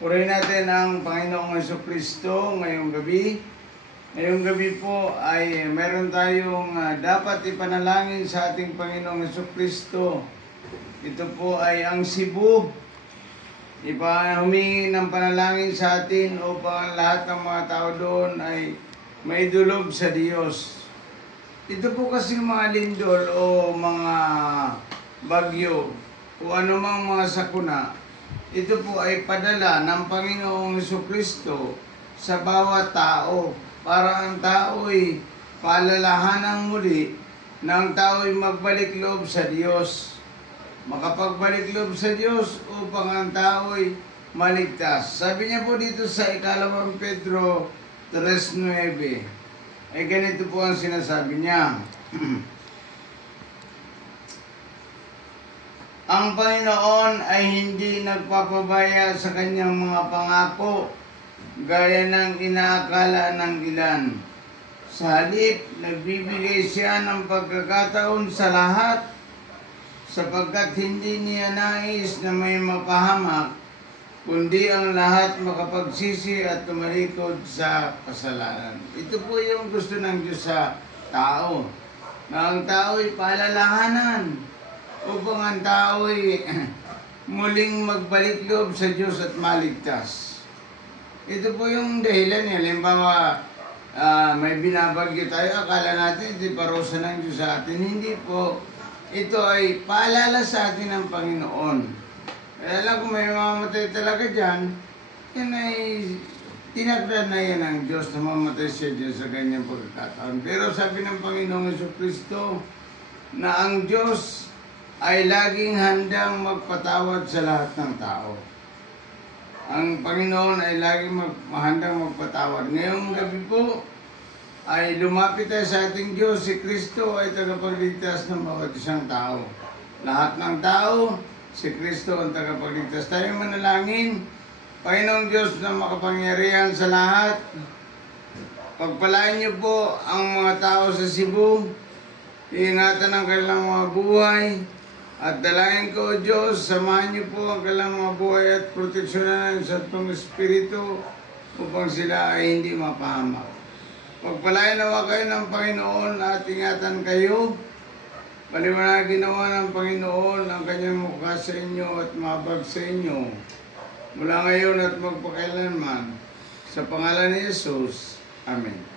Purihin natin ang Panginoong Jesucristo ngayong gabi. Ngayong gabi po ay meron tayong dapat ipanalangin sa ating Panginoong Jesucristo. Ito po ay ang Cebu. Humingi ng panalangin sa atin upang lahat ng mga tao doon ay may dulog sa Diyos. Ito po kasi mga lindol o mga bagyo o anumang mga sakuna. Ito po ay padala ng Panginoong Jesucristo sa bawat tao para ang tao ay paalalahanan muli na ang tao ay magbalik loob sa Diyos. Makapagbalik loob sa Diyos upang ang tao ay maligtas. Sabi niya po dito sa ikalawang Pedro 3:9, ay ganito po ang sinasabi niya. Ang Panginoon ay hindi nagpapabaya sa kanyang mga pangako, gaya ng inaakala ng ilan. Sa halip, nagbibigay siya ng pagkakataon sa lahat, sapagkat hindi niya nais na may mapahamak, kundi ang lahat makapagsisi at tumalikod sa kasalanan. Ito po yung gusto ng Diyos sa tao, na ang tao ay paalalahanan upang ang tao ay muling magbalik loob sa Diyos at maligtas. Ito po yung dahilan niya. Halimbawa, may binabagyo tayo, akala natin ito parusa ng Diyos sa atin. Hindi po. Ito ay paalala sa atin ng Panginoon. Kaya lang kung may mamamatay talaga dyan, yan ay tinakda na yan ng Diyos na mamatay siya dyan sa kanyang pagkakataon. Pero sabi ng Panginoong Jesucristo na ang Diyos ay laging handang magpatawad sa lahat ng tao. Ang Panginoon ay laging handang magpatawad. Ngayong gabi po ay lumapit tayo sa ating Diyos. Si Kristo ay tagapagligtas ng bawat isang tao. Lahat ng tao, si Kristo ang tagapagligtas. Tayo manalangin. Panginoong Diyos na makapangyarihan sa lahat, pagpalain niyo po ang mga tao sa Cebu. Iingatan ang kanilang mga buhay. At dalayan ko, Diyos, samahan niyo po ang kailang mga buhay at proteksyonan sa Santong Espiritu upang sila ay hindi mapahamak. Pagpalain nawa kayo ng Panginoon at ingatan kayo. Paliwanagin nawa ng Panginoon ang kanyang mukha sa inyo at mabag sa inyo. Mula ngayon at magpakailanman. Sa pangalan ni Jesus. Amen.